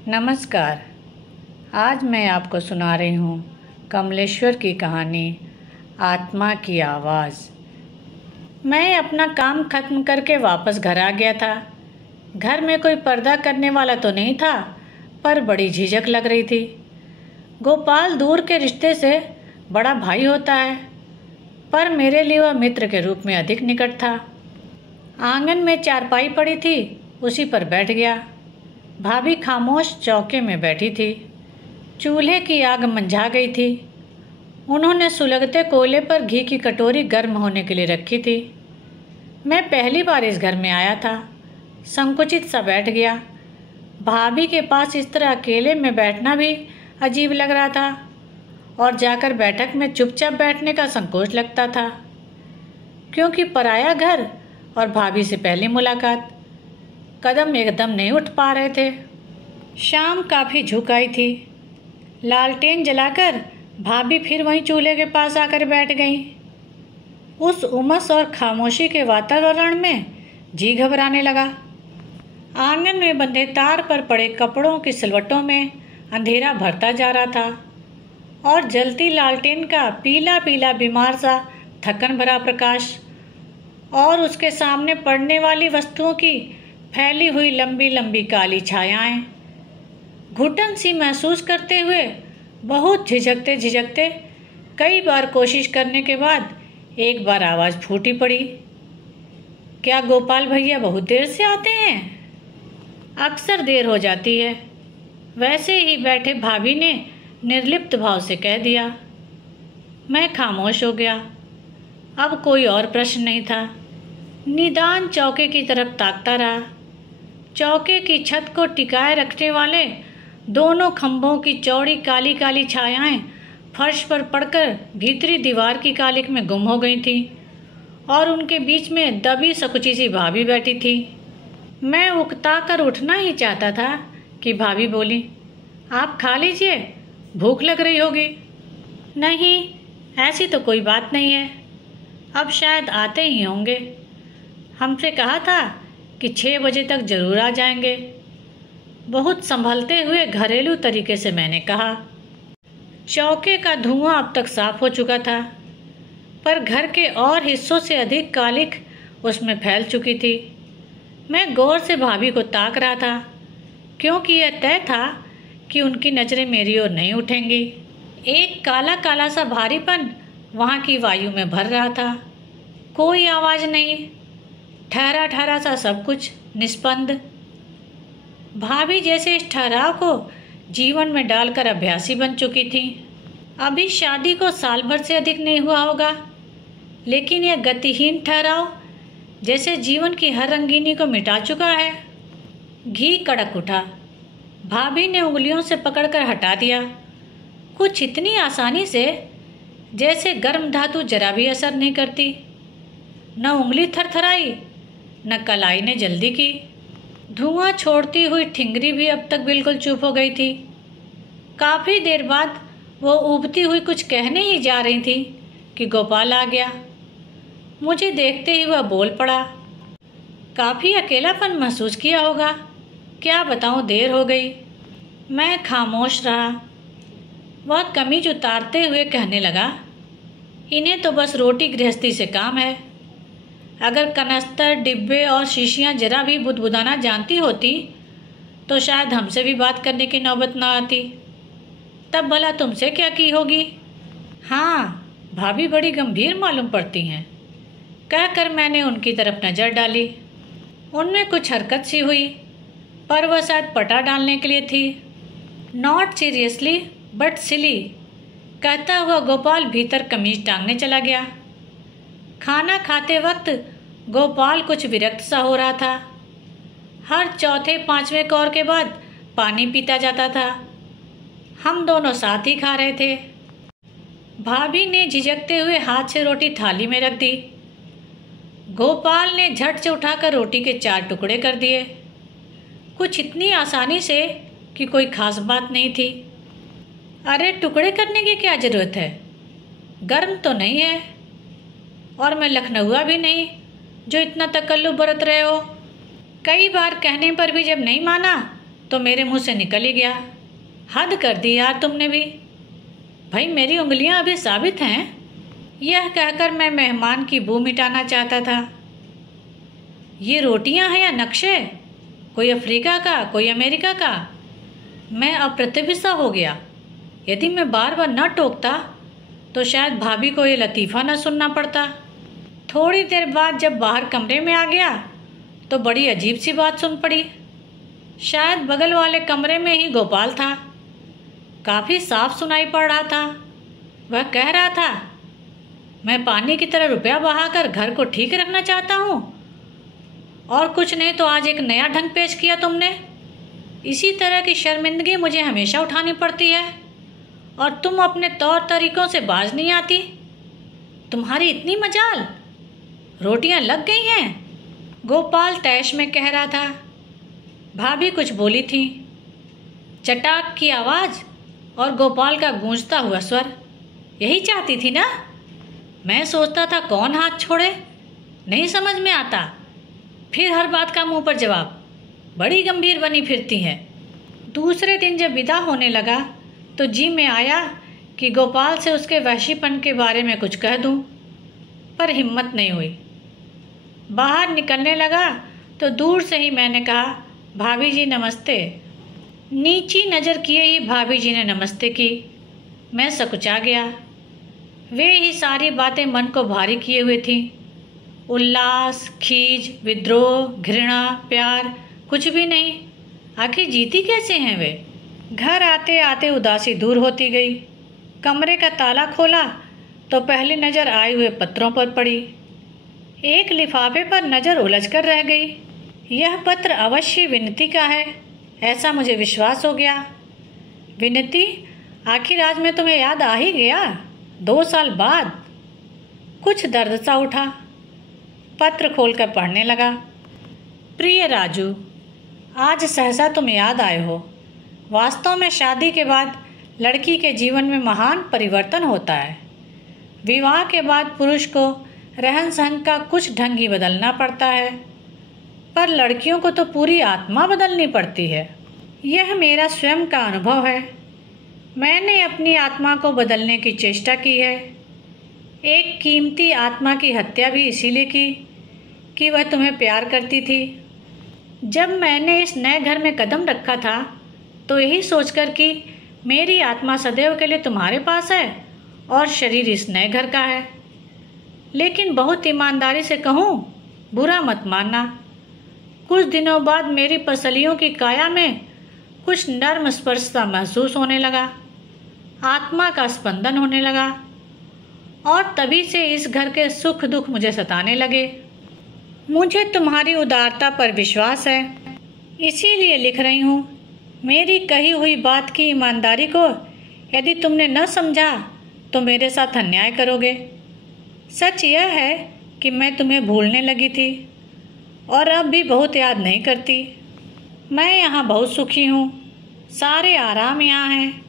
नमस्कार। आज मैं आपको सुना रही हूँ कमलेश्वर की कहानी आत्मा की आवाज़। मैं अपना काम खत्म करके वापस घर आ गया था। घर में कोई पर्दा करने वाला तो नहीं था, पर बड़ी झिझक लग रही थी। गोपाल दूर के रिश्ते से बड़ा भाई होता है, पर मेरे लिए वह मित्र के रूप में अधिक निकट था। आंगन में चारपाई पड़ी थी, उसी पर बैठ गया। भाभी खामोश चौके में बैठी थी। चूल्हे की आग मंझा गई थी। उन्होंने सुलगते कोयले पर घी की कटोरी गर्म होने के लिए रखी थी। मैं पहली बार इस घर में आया था, संकुचित सा बैठ गया। भाभी के पास इस तरह अकेले में बैठना भी अजीब लग रहा था, और जाकर बैठक में चुपचाप बैठने का संकोच लगता था, क्योंकि पराया घर और भाभी से पहली मुलाकात। कदम एकदम नहीं उठ पा रहे थे। शाम काफ़ी झुक आई थी। लालटेन जलाकर भाभी फिर वहीं चूल्हे के पास आकर बैठ गईं। उस उमस और खामोशी के वातावरण में जी घबराने लगा। आंगन में बंधे तार पर पड़े कपड़ों की सिलवटों में अंधेरा भरता जा रहा था, और जलती लालटेन का पीला पीला बीमार सा थकन भरा प्रकाश, और उसके सामने पड़ने वाली वस्तुओं की फैली हुई लंबी लंबी काली छायाएं। घुटन सी महसूस करते हुए, बहुत झिझकते झिझकते कई बार कोशिश करने के बाद एक बार आवाज़ फूटी पड़ी, क्या गोपाल भैया बहुत देर से आते हैं? अक्सर देर हो जाती है। वैसे ही बैठे भाभी ने निर्लिप्त भाव से कह दिया। मैं खामोश हो गया। अब कोई और प्रश्न नहीं था। निदान चौके की तरफ ताकता रहा। चौके की छत को टिकाए रखने वाले दोनों खंभों की चौड़ी काली काली छायाएं फर्श पर पड़कर भीतरी दीवार की कालिक में गुम हो गई थी, और उनके बीच में दबी सकुची सी भाभी बैठी थी। मैं उकता कर उठना ही चाहता था कि भाभी बोली, आप खा लीजिए, भूख लग रही होगी। नहीं, ऐसी तो कोई बात नहीं है, अब शायद आते ही होंगे। हमसे कहा था कि 6 बजे तक जरूर आ जाएंगे। बहुत संभलते हुए घरेलू तरीके से मैंने कहा। चौके का धुआं अब तक साफ हो चुका था, पर घर के और हिस्सों से अधिक कालिख उसमें फैल चुकी थी। मैं गौर से भाभी को ताक रहा था, क्योंकि यह तय था कि उनकी नज़रें मेरी ओर नहीं उठेंगी। एक काला काला सा भारीपन वहाँ की वायु में भर रहा था। कोई आवाज़ नहीं, ठहरा ठहरा सा सब कुछ, निस्पंद। भाभी जैसे इस ठहराव को जीवन में डालकर अभ्यासी बन चुकी थी। अभी शादी को साल भर से अधिक नहीं हुआ होगा, लेकिन यह गतिहीन ठहराव जैसे जीवन की हर रंगीनी को मिटा चुका है। घी कड़क उठा। भाभी ने उंगलियों से पकड़कर हटा दिया, कुछ इतनी आसानी से जैसे गर्म धातु जरा भी असर नहीं करती। न उंगली थरथराई, न कलाई ने जल्दी की। धुआं छोड़ती हुई ठिंगरी भी अब तक बिल्कुल चुप हो गई थी। काफ़ी देर बाद वो उबती हुई कुछ कहने ही जा रही थी कि गोपाल आ गया। मुझे देखते ही वह बोल पड़ा, काफ़ी अकेलापन महसूस किया होगा, क्या बताऊं, देर हो गई। मैं खामोश रहा। वह कमीज उतारते हुए कहने लगा, इन्हें तो बस रोटी गृहस्थी से काम है। अगर कनस्तर, डिब्बे और शीशियाँ जरा भी बुदबुदाना जानती होती तो शायद हमसे भी बात करने की नौबत न आती। तब भला तुमसे क्या की होगी? हाँ, भाभी बड़ी गंभीर मालूम पड़ती हैं, कहकर मैंने उनकी तरफ नज़र डाली। उनमें कुछ हरकत सी हुई, पर वह शायद पटा डालने के लिए थी। नॉट सीरियसली बट सिली, कहता हुआ गोपाल भीतर कमीज टांगने चला गया। खाना खाते वक्त गोपाल कुछ विरक्त सा हो रहा था। हर चौथे पांचवें कौर के बाद पानी पीता जाता था। हम दोनों साथ ही खा रहे थे। भाभी ने झिझकते हुए हाथ से रोटी थाली में रख दी। गोपाल ने झट से उठाकर रोटी के 4 टुकड़े कर दिए, कुछ इतनी आसानी से कि कोई खास बात नहीं थी। अरे, टुकड़े करने की क्या ज़रूरत है? गर्म तो नहीं है, और मैं लखनऊआ भी नहीं जो इतना तकल्लुफ़ बरत रहे हो। कई बार कहने पर भी जब नहीं माना तो मेरे मुंह से निकल ही गया। हद कर दी यार तुमने भी। भाई मेरी उंगलियां अभी साबित हैं। यह कहकर मैं मेहमान की बू मिटाना चाहता था। ये रोटियां हैं या नक्शे? कोई अफ्रीका का, कोई अमेरिका का? मैं अप्रतिभ सा हो गया। यदि मैं बार बार न टोकता तो शायद भाभी को ये लतीफ़ा न सुनना पड़ता। थोड़ी देर बाद जब बाहर कमरे में आ गया तो बड़ी अजीब सी बात सुन पड़ी। शायद बगल वाले कमरे में ही गोपाल था। काफ़ी साफ सुनाई पड़ रहा था। वह कह रहा था, मैं पानी की तरह रुपया बहाकर घर को ठीक रखना चाहता हूँ, और कुछ नहीं तो आज एक नया ढंग पेश किया तुमने। इसी तरह की शर्मिंदगी मुझे हमेशा उठानी पड़ती है, और तुम अपने तौर तरीकों से बाज नहीं आती। तुम्हारी इतनी मजाल, रोटियां लग गई हैं। गोपाल तैश में कह रहा था। भाभी कुछ बोली थी। चटाक की आवाज़ और गोपाल का गूंजता हुआ स्वर। यही चाहती थी ना? मैं सोचता था कौन हाथ छोड़े, नहीं समझ में आता। फिर हर बात का मुंह पर जवाब। बड़ी गंभीर बनी फिरती हैं। दूसरे दिन जब विदा होने लगा तो जी में आया कि गोपाल से उसके वहशीपन के बारे में कुछ कह दूं, पर हिम्मत नहीं हुई। बाहर निकलने लगा तो दूर से ही मैंने कहा, भाभी जी नमस्ते। नीची नज़र किए ही भाभी जी ने नमस्ते की। मैं सकुचा गया। वे ही सारी बातें मन को भारी किए हुए थीं। उल्लास, खीज, विद्रोह, घृणा, प्यार कुछ भी नहीं। आखिर जीती कैसे हैं वे? घर आते आते उदासी दूर होती गई। कमरे का ताला खोला तो पहली नज़र आए हुए पत्रों पर पड़ी। एक लिफाफे पर नज़र उलझकर रह गई। यह पत्र अवश्य विनती का है, ऐसा मुझे विश्वास हो गया। विनती, आखिर आज मैं तुम्हें याद आ ही गया, 2 साल बाद। कुछ दर्द सा उठा। पत्र खोलकर पढ़ने लगा। प्रिय राजू, आज सहसा तुम याद आए हो। वास्तव में शादी के बाद लड़की के जीवन में महान परिवर्तन होता है। विवाह के बाद पुरुष को रहन सहन का कुछ ढंग ही बदलना पड़ता है, पर लड़कियों को तो पूरी आत्मा बदलनी पड़ती है। यह मेरा स्वयं का अनुभव है। मैंने अपनी आत्मा को बदलने की चेष्टा की है। एक कीमती आत्मा की हत्या भी इसीलिए की कि वह तुम्हें प्यार करती थी। जब मैंने इस नए घर में कदम रखा था तो यही सोचकर कि मेरी आत्मा सदैव के लिए तुम्हारे पास है और शरीर इस नए घर का है। लेकिन बहुत ईमानदारी से कहूँ, बुरा मत मानना, कुछ दिनों बाद मेरी पसलियों की काया में कुछ नर्म स्पर्श सा महसूस होने लगा। आत्मा का स्पंदन होने लगा, और तभी से इस घर के सुख दुख मुझे सताने लगे। मुझे तुम्हारी उदारता पर विश्वास है, इसीलिए लिख रही हूँ। मेरी कही हुई बात की ईमानदारी को यदि तुमने न समझा तो मेरे साथ अन्याय करोगे। सच यह है कि मैं तुम्हें भूलने लगी थी और अब भी बहुत याद नहीं करती। मैं यहाँ बहुत सुखी हूँ, सारे आराम यहाँ हैं।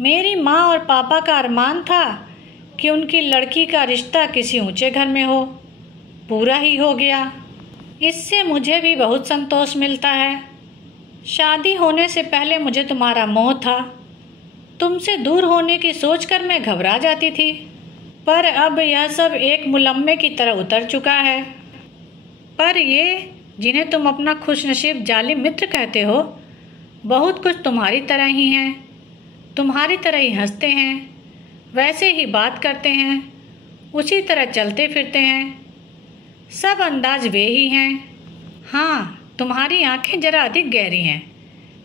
मेरी माँ और पापा का अरमान था कि उनकी लड़की का रिश्ता किसी ऊंचे घर में हो, पूरा ही हो गया। इससे मुझे भी बहुत संतोष मिलता है। शादी होने से पहले मुझे तुम्हारा मोह था। तुमसे दूर होने की सोचकर मैं घबरा जाती थी, पर अब यह सब एक मुलम्मे की तरह उतर चुका है। पर ये जिन्हें तुम अपना खुशनसीब जालिम मित्र कहते हो, बहुत कुछ तुम्हारी तरह ही हैं। तुम्हारी तरह ही हंसते हैं, वैसे ही बात करते हैं, उसी तरह चलते फिरते हैं। सब अंदाज वे ही हैं। हाँ, तुम्हारी आंखें जरा अधिक गहरी हैं,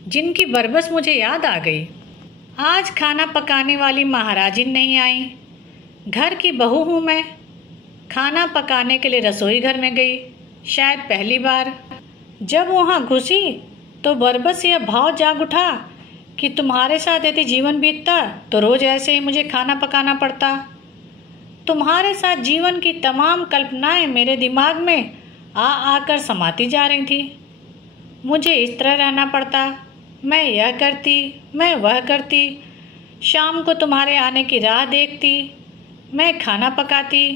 जिनकी बरबस मुझे याद आ गई। आज खाना पकाने वाली महाराजिन नहीं आई। घर की बहू हूँ मैं। खाना पकाने के लिए रसोई घर में गई, शायद पहली बार। जब वहाँ घुसी तो बरबस यह भाव जाग उठा कि तुम्हारे साथ यदि जीवन बीतता तो रोज़ ऐसे ही मुझे खाना पकाना पड़ता। तुम्हारे साथ जीवन की तमाम कल्पनाएं मेरे दिमाग में आकर समाती जा रही थी। मुझे इस तरह रहना पड़ता, मैं यह करती, मैं वह करती, शाम को तुम्हारे आने की राह देखती, मैं खाना पकाती,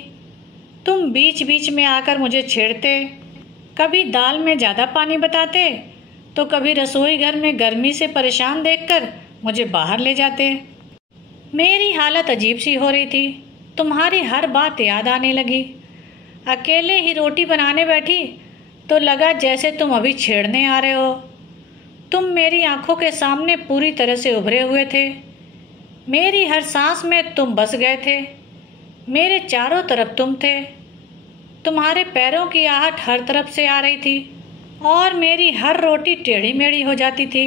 तुम बीच बीच में आकर मुझे छेड़ते, कभी दाल में ज़्यादा पानी बताते तो कभी रसोई घर में गर्मी से परेशान देखकर मुझे बाहर ले जाते। मेरी हालत अजीब सी हो रही थी। तुम्हारी हर बात याद आने लगी। अकेले ही रोटी बनाने बैठी तो लगा जैसे तुम अभी छेड़ने आ रहे हो। तुम मेरी आंखों के सामने पूरी तरह से उभरे हुए थे। मेरी हर सांस में तुम बस गए थे। मेरे चारों तरफ तुम थे। तुम्हारे पैरों की आहट हर तरफ से आ रही थी और मेरी हर रोटी टेढ़ी मेढ़ी हो जाती थी।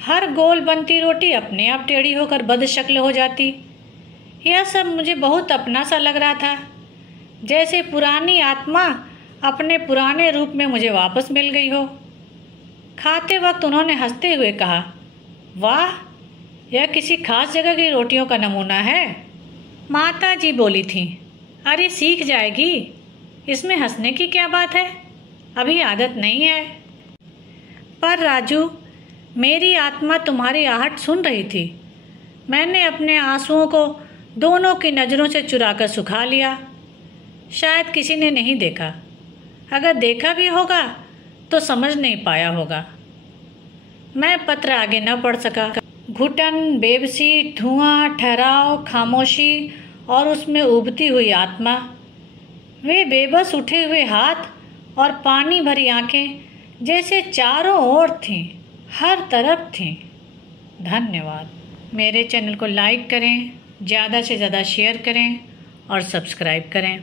हर गोल बनती रोटी अपने आप टेढ़ी होकर बदशक्ल हो जाती। यह सब मुझे बहुत अपना सा लग रहा था, जैसे पुरानी आत्मा अपने पुराने रूप में मुझे वापस मिल गई हो। खाते वक्त उन्होंने हंसते हुए कहा, वाह, यह किसी खास जगह की रोटियों का नमूना है। माता जी बोली थीं, अरे सीख जाएगी, इसमें हंसने की क्या बात है, अभी आदत नहीं है। पर राजू, मेरी आत्मा तुम्हारी आहट सुन रही थी। मैंने अपने आंसुओं को दोनों की नज़रों से चुराकर सुखा लिया। शायद किसी ने नहीं देखा। अगर देखा भी होगा तो समझ नहीं पाया होगा। मैं पत्र आगे न पढ़ सका। घुटन, बेबसी, धुआं, ठहराव, खामोशी और उसमें उबती हुई आत्मा, वे बेबस उठे हुए हाथ और पानी भरी आंखें जैसे चारों ओर थीं, हर तरफ थीं। धन्यवाद। मेरे चैनल को लाइक करें, ज़्यादा से ज़्यादा शेयर करें और सब्सक्राइब करें।